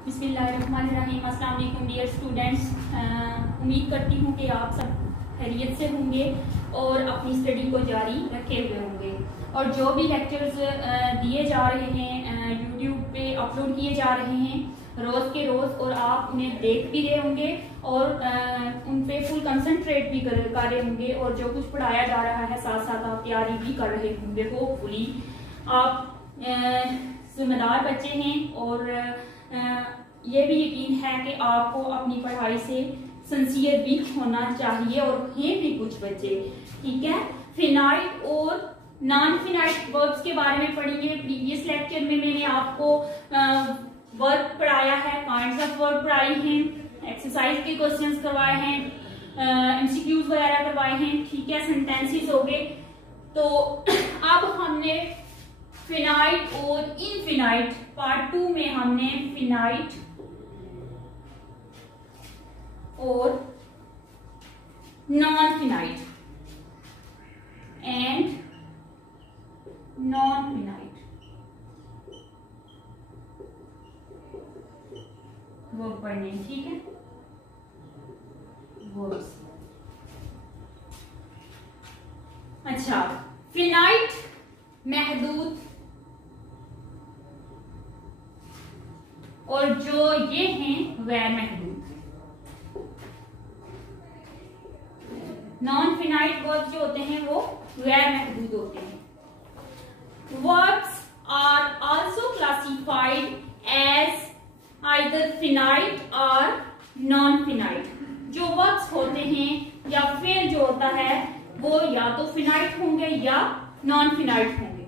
बिस्मिल्लाहिर्रहमानिर्रहीम। अस्सलाम वालेकुम डियर स्टूडेंट्स। उम्मीद करती हूँ कि आप सब खैरियत से होंगे और अपनी स्टडी को जारी रखे हुए होंगे। और जो भी लेक्चर्स दिए जा रहे हैं यूट्यूब पे अपलोड किए जा रहे हैं रोज़ के रोज़, और आप उन्हें देख भी रहे होंगे और उन पे फुल कंसंट्रेट भी कर रहे होंगे, और जो कुछ पढ़ाया जा रहा है साथ साथ आप तैयारी भी कर रहे होंगे। होपफुली आप जिम्मेदार बच्चे हैं और ये भी यकीन है कि आपको अपनी पढ़ाई से सिंसियर भी होना चाहिए, और हैं भी कुछ बच्चे। ठीक है, फिनाइट और नॉन फिनाइट वर्ब्स के बारे में पढ़ेंगे। प्रीवियस लेक्चर में मैंने आपको वर्ब पढ़ाया है, काइंड्स ऑफ वर्ब पढ़ाई हैं, एक्सरसाइज के क्वेश्चंस करवाए हैं, एमसीक्यूज वगैरह करवाए हैं। ठीक है, सेंटेंसेस हो गए। तो अब हमने फिनाइट और इनफिनाइट पार्ट 2 में हमने फिनाइट और non finite and non finite verb पढ़ने। ठीक है, वर्ब्स। अच्छा, फिनाइट महदूद, और जो ये हैं गैर महदूद। नॉन फिनाइट वर्ब्स जो होते हैं वो गैर महदूद होते हैं। Verbs are also classified as either finite और नॉन फिनाइट। जो वर्ब्स होते हैं या फिर जो होता है वो या तो फिनाइट होंगे या नॉन फिनाइट होंगे।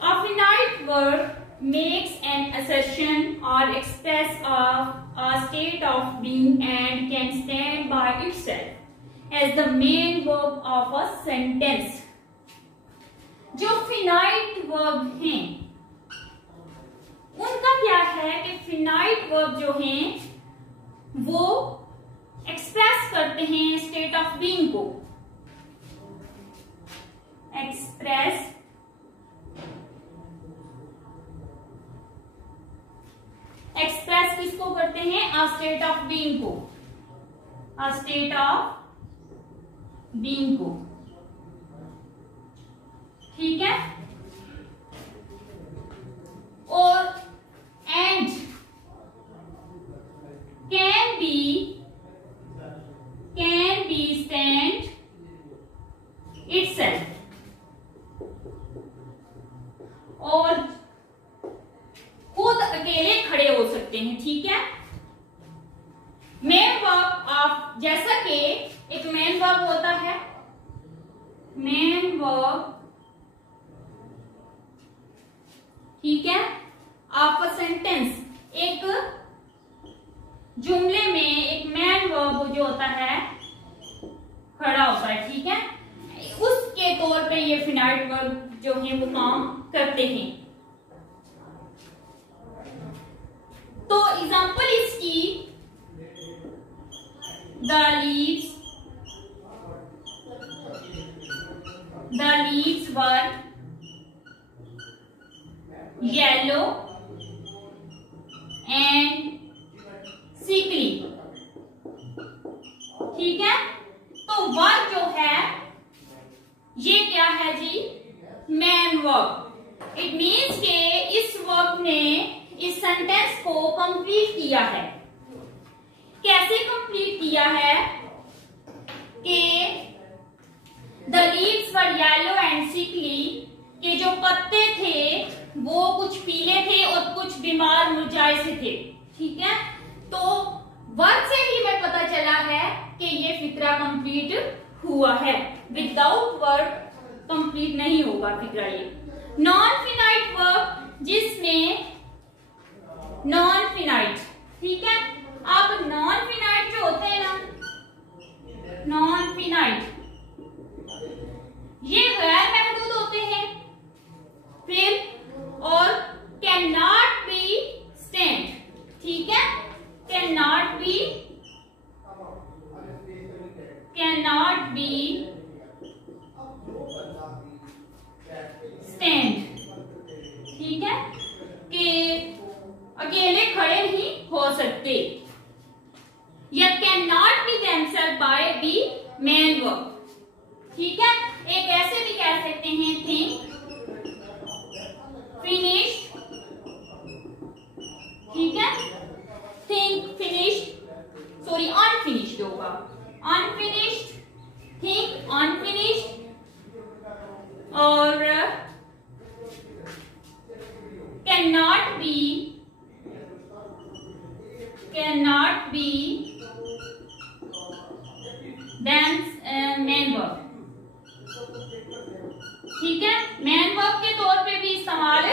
A finite verb makes an assertion or express a state of being and can stand by itself as the main verb of a sentence. जो फिनाइट वर्ब हैं उनका क्या है कि फिनाइट वर्ब जो हैं वो एक्सप्रेस करते हैं स्टेट ऑफ बीइंग को। एक्सप्रेस किसको करते हैं? अ स्टेट ऑफ बीइंग को, अ स्टेट ऑफ बीइंग को। ठीक है, और and can be stand itself, और खुद अकेले खड़े हो सकते हैं। ठीक है, मेन वर्ब आप जैसा कि एक मेन वर्ब होता है, मेन वर्ब। ठीक है, आप सेंटेंस एक जुमले में एक मेन वर्ब जो होता है खड़ा होता है। ठीक है, उसके तौर पे ये फिनाइट वर्ब जो है वो काम करते हैं। तो एग्जाम्पल इसकी the leaves were yellow and sickly। ठीक है, तो वर्ब जो है ये क्या है जी? Main verb. इट मीन्स के इस वर्ब ने इस सेंटेंस को कंप्लीट किया है। कैसे कंप्लीट किया है कि the leaves were yellow and sickly, के जो पत्ते थे वो कुछ पीले थे और कुछ बीमार मुरझाए से थे। ठीक है, तो वर्ब से ही हमें पता चला है कि ये फिक्रा कंप्लीट हुआ है। विदाउट वर्ब कंप्लीट नहीं होगा फिक्रा ये। नॉन फिनाइट वर्ब जिसमें नॉन फिनाइट, ठीक है, अब नॉन फिनाइट जो होते हैं ना, नॉन फिनाइट ये गैर महदूद होते हैं। फिर और कैन नॉट बी स्टैंड। ठीक है, कैन नॉट बी स्टैंड। ठीक है, कि अकेले खड़े नहीं हो सकते, या can not be themself by be main work, ठीक है। एक ऐसे भी कह सकते हैं थिंक फिनिश, ठीक है, थिंक फिनिश्ड, सॉरी अनफिनिश्ड होगा, अनफिनिश्ड, थिंक अनफिनिश्ड, और cannot be then man work, ठीक है। मैन वर्क के तौर पे भी इस्तेमाल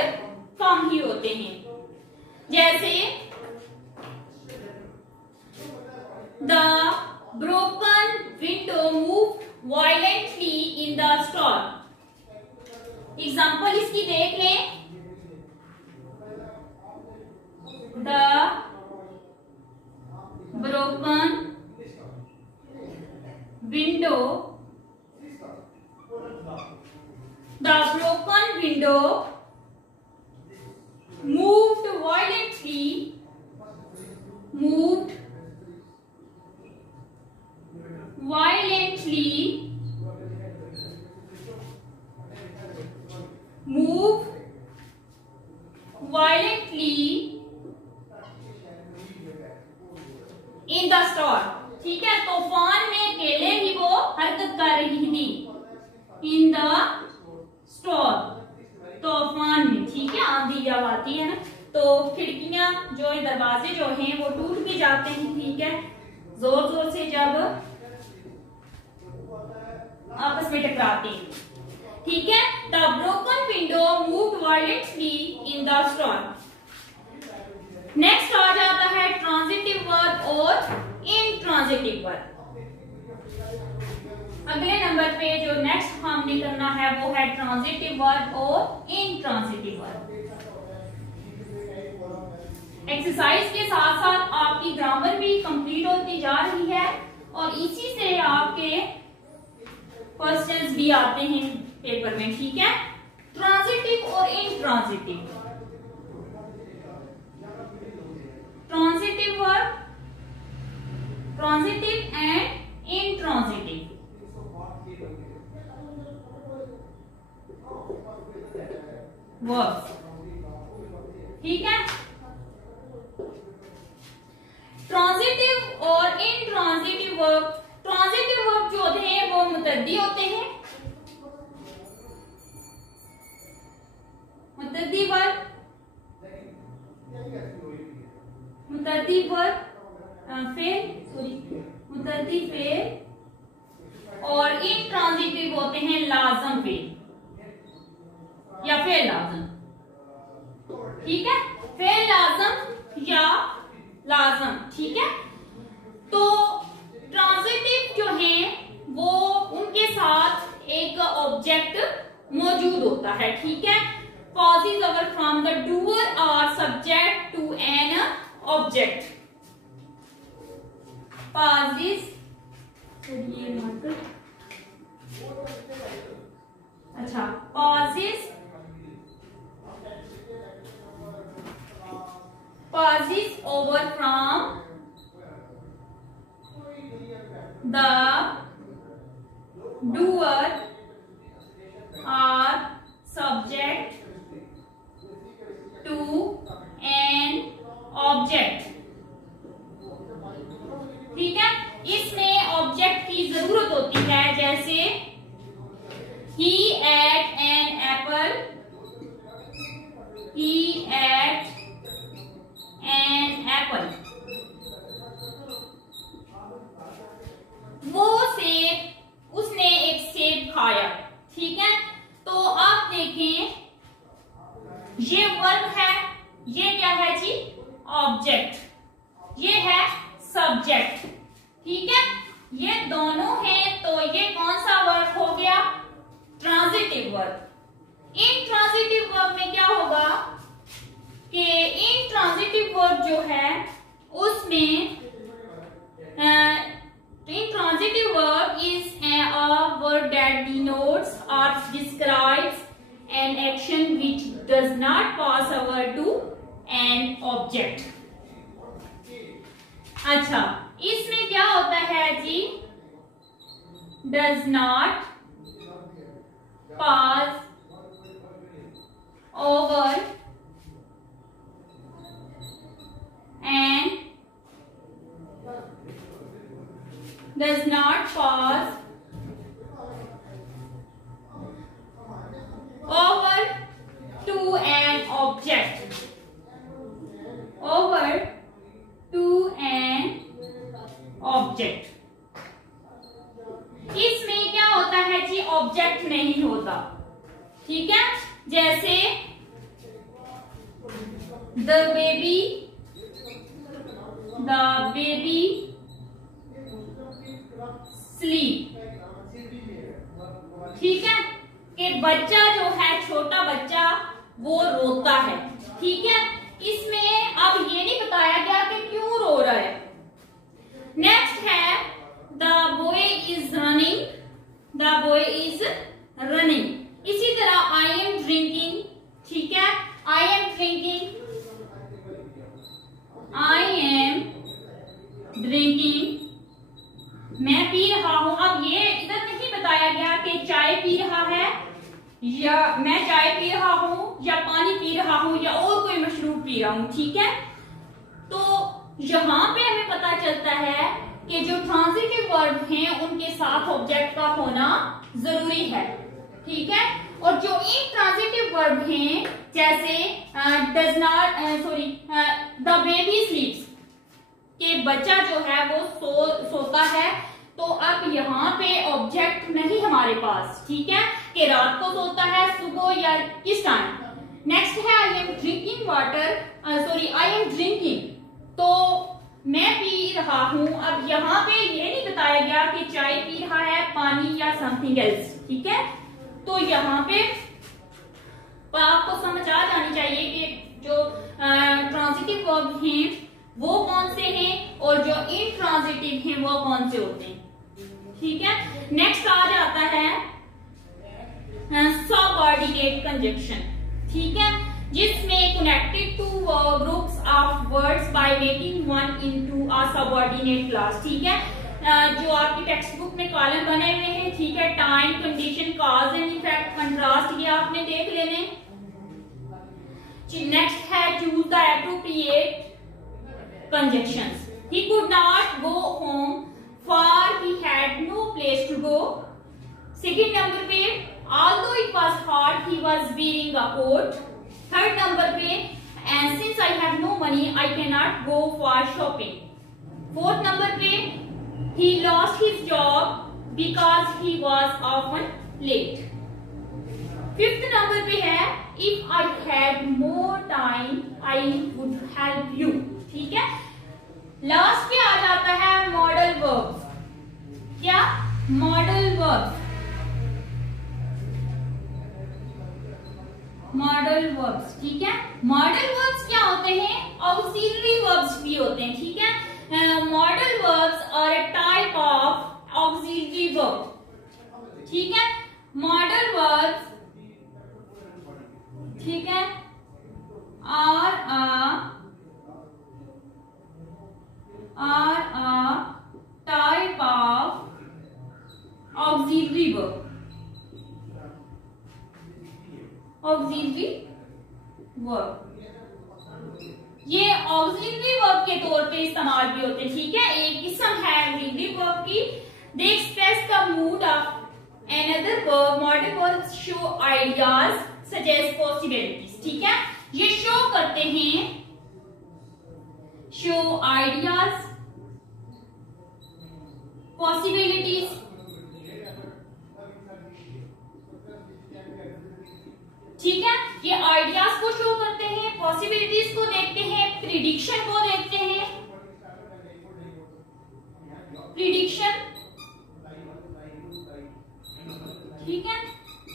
कम ही होते हैं, जैसे the broken window move violently in the store. Example इसकी देख लें, the broken window, the broken window moved violently in the storm, ठीक है। तूफान में अकेले ही वो हरकत कर रही थी, in the storm, तूफान में, ठीक है। आंधी जब आती है ना तो खिड़कियां जो है, दरवाजे जो हैं वो टूट भी जाते हैं, ठीक है, जोर जोर से जब आपस में टकराते हैं, ठीक है। The broken window moved violently in the storm. Next आ जाता है ट्रांजिटिव वर्ब और इनट्रांजिटिव वर्ब। अगले नंबर पे जो नेक्स्ट हमने करना है वो है ट्रांजिटिव वर्ब और इनट्रांजिटिव वर्ब। एक्सरसाइज के साथ साथ आपकी ग्रामर भी कंप्लीट होती जा रही है और इसी से आपके क्वेश्चंस भी आते हैं पेपर में, ठीक है। ट्रांजिटिव और intransitive, transitive verb, transitive and intransitive. Verbs, ठीक है। ट्रांजिटिव और इनट्रांजिटिव वर्ब, ट्रांजिटिव वर्ब जो होते हैं वो मुतद्दी होते हैं, मुतद्दी वर्ब, मुतद्दी वर्ब फेल, सॉरी मुतद्दी फेल, और इनट्रांजिटिव होते हैं लाजम फेल या फेल लाजम, ठीक है, फेल लाजम या लाजम, ठीक है। तो ट्रांजिटिव जो है वो उनके साथ एक ऑब्जेक्ट मौजूद होता है, ठीक है। Pauses over from the doer or subject to an object. Pauses, अच्छा, pauses, pauses over from the doer or subject to an object, ठीक है। इसमें ऑब्जेक्ट की जरूरत होती है, जैसे he ate an apple, he ate an apple, वो सेब, उसने एक सेब खाया, ठीक है। तो आप देखें ये वर्ब है, ये क्या है जी, ऑब्जेक्ट, ये है सब्जेक्ट, ठीक है। ये दोनों हैं तो ये कौन सा वर्ब हो गया, ट्रांजिटिव वर्ब। इनट्रांजिटिव वर्ब में क्या होगा कि इनट्रांजिटिव वर्ब जो है उसमें intransitive verb is a word that denotes or describes an action which does not pass over to an object, अच्छा, इसमें क्या होता है जी, does not pass over and does not pass over to an object, over to an object। इसमें क्या होता है जी, ऑब्जेक्ट नहीं होता, ठीक है। जैसे the baby sleep, ठीक है, कि बच्चा जो है, छोटा बच्चा वो रोता है, ठीक है। इसमें अब ये नहीं बताया गया कि क्यों रो रहा है। नेक्स्ट है the boy is running, the boy is running. इसी तरह आई एम ड्रिंकिंग, ठीक है, I am drinking, I am drinking, मैं पी रहा हूं। अब ये इधर नहीं बताया गया कि चाय पी रहा है, या मैं चाय पी रहा हूं, या पानी पी रहा हूं, या और कोई मशरूब पी रहा हूं, ठीक है। तो यहां पे हमें पता चलता है कि जो ट्रांजिटिव वर्ब हैं उनके साथ ऑब्जेक्ट का होना जरूरी है, ठीक है। और जो इंट्रांजिटिव वर्ब हैं, जैसे does not, sorry, the baby स्लीप्स, कि बच्चा जो है वो सोता है, तो अब यहाँ पे ऑब्जेक्ट नहीं हमारे पास, ठीक है, कि रात को सोता है, सुबह या किस टाइम। नेक्स्ट है I am drinking water, sorry I am drinking, तो मैं पी रहा हूं। अब यहाँ पे ये नहीं बताया गया कि चाय पी रहा है, पानी या समथिंग एल्स, ठीक है। तो यहाँ पे आपको समझ आ जानी चाहिए कि जो ट्रांजिटिव वर्ब हैं वो कौन से हैं और जो इंट्रांजिटिव हैं वो कौन से होते हैं, ठीक है। नेक्स्ट आ जाता है सबऑर्डिनेट कंजक्शन, ठीक है, जिसमें connected two groups of words by making one into a subordinate class, ठीक है। जो आपकी टेक्स्ट बुक में कॉलम बने हुए हैं, ठीक है, time, condition, cause and effect, contrast, ये आपने देख लेने। नेक्स्ट है choose the appropriate conjunctions. He could not go home for he had no place to go. Second number पे although it was hot he was wearing a coat. Third number पे and since I have no money I cannot go for shopping. Fourth number पे he lost his job because he was often late. Fifth number पे है if I had more time I would help you, ठीक है। Last पे आ जाता है modal verbs, क्या, modal verbs, model verbs, ठीक है। मॉडल वर्ब्स क्या होते हैं, ऑक्सिलरी वर्ब्स भी होते हैं, ठीक है। Modal verbs are a type of auxiliary verb, ठीक है। मॉडल वर्ब्स, ठीक है, are a type of auxiliary verb, auxiliary verb, ये auxiliary verb के तौर पे इस्तेमाल भी होते हैं, ठीक है। एक किस्म है auxiliary verb की, they express the mood of another verb. Modal verbs show ideas such as possibilities, ठीक है, ये शो करते हैं, शो आइडियाज, पॉसिबिलिटीज, ठीक है। ये आइडियाज को शो करते हैं, पॉसिबिलिटीज को देखते हैं, प्रिडिक्शन को देखते हैं, प्रिडिक्शन, ठीक है,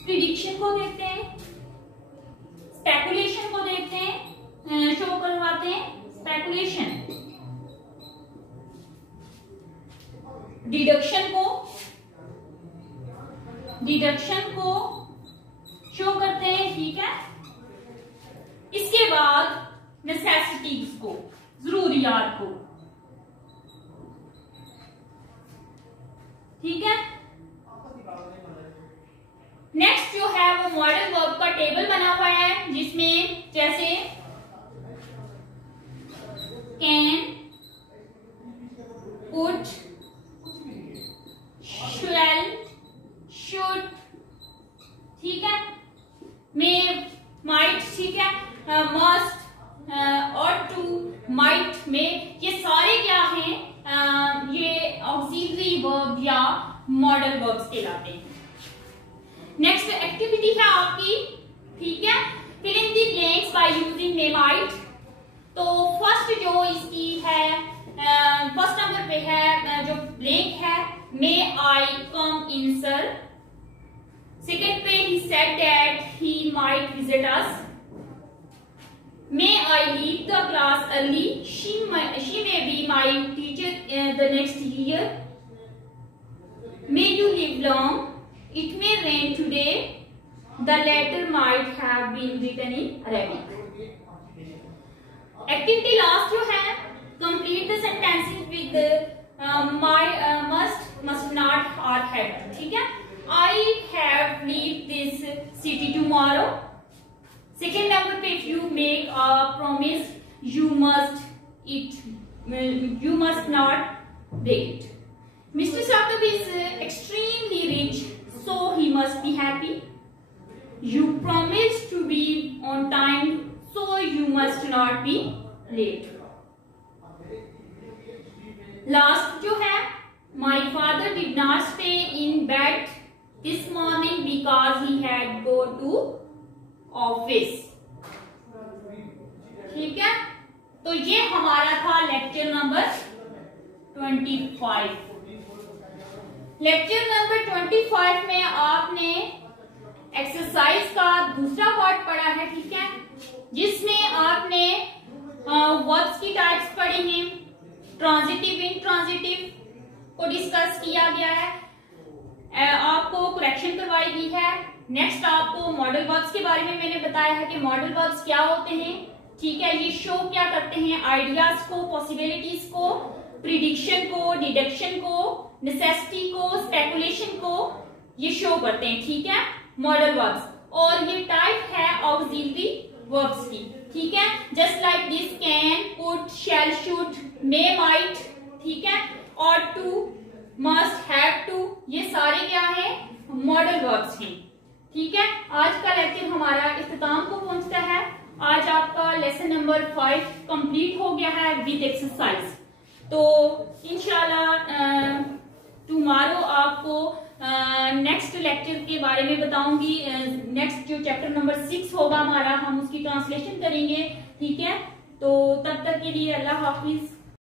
प्रिडिक्शन को देखते हैं, स्पेकुलेशन को देखते हैं, शो करवाते हैं स्पेकुलेशन, डिडक्शन को शो करते हैं, ठीक है। इसके बाद नेसेसिटीज को, जरूरियात को, ठीक है। नेक्स्ट जो है वो मॉडल वर्ब का टेबल बना हुआ है, जिसमें जैसे कैन, कुड, शैल, शुड, ठीक है, मे, माइट, ठीक है, मस्ट, और टू, माइट, में, ये सारे क्या हैं, ये ऑक्सिलरी वर्ब या मॉडल वर्ब्स कहलाते हैं। नेक्स्ट एक्टिविटी है आपकी, ठीक है, fill in the blanks by using may, might. तो फर्स्ट जो इसकी है, फर्स्ट नंबर पे है जो ब्लैंक है, मे आई कम इन सर। सेकेंड पे he said that he might visit us. May I leave the class early? She may be my teacher the next year. May you live long? It may rain today. The letter might have been written in Arabic. Activity last जो है, complete the sentences with must not or have, ठीक है। I have leave this city tomorrow. Second number पे, if you make a promise, you must not break it. Mr. Sakab is extremely rich, so he must be happy. You promise to be on time, so you must not be late. Last जो है, my father did not stay in bed this morning because he had go to office, ठीक है। तो ये हमारा था lecture number 25। Lecture number 25 में आपने एक्सरसाइज का दूसरा पार्ट पढ़ा है, ठीक है, जिसमें आपने वर्ब्स की टाइप्स पढ़ी हैं, ट्रांजिटिव, इंट्रांजिटिव को डिस्कस किया गया है, आपको करेक्शन करवाई गई है। नेक्स्ट आपको मॉडल वर्ब्स के बारे में मैंने बताया है कि मॉडल वर्ब्स क्या होते हैं, ठीक है, ये शो क्या करते हैं, आइडियाज को, पॉसिबिलिटीज को, प्रिडिक्शन को, डिडक्शन को, नेसेसिटी को, स्पेकुलेशन को ये शो करते हैं, ठीक है, मॉडल वर्ब्स। और ये टाइप है ऑक्सिलरी वर्ब्स की, ठीक है, just like this, can, could, shall, should, may, might, ठीक है, और टू, मस्ट, हैव टू, ये सारे क्या है, मॉडल वर्ब्स हैं, ठीक है। आज का लेक्चर हमारा इख्तिताम को पहुंचता है। आज आपका लेसन नंबर 5 कंप्लीट हो गया है विद एक्सरसाइज। तो इंशाल्लाह टुमारो आपको नेक्स्ट लेक्चर के बारे में बताऊंगी। नेक्स्ट जो चैप्टर नंबर 6 होगा हमारा, हम उसकी ट्रांसलेशन करेंगे, ठीक है। तो तब तक के लिए अल्लाह हाफिज।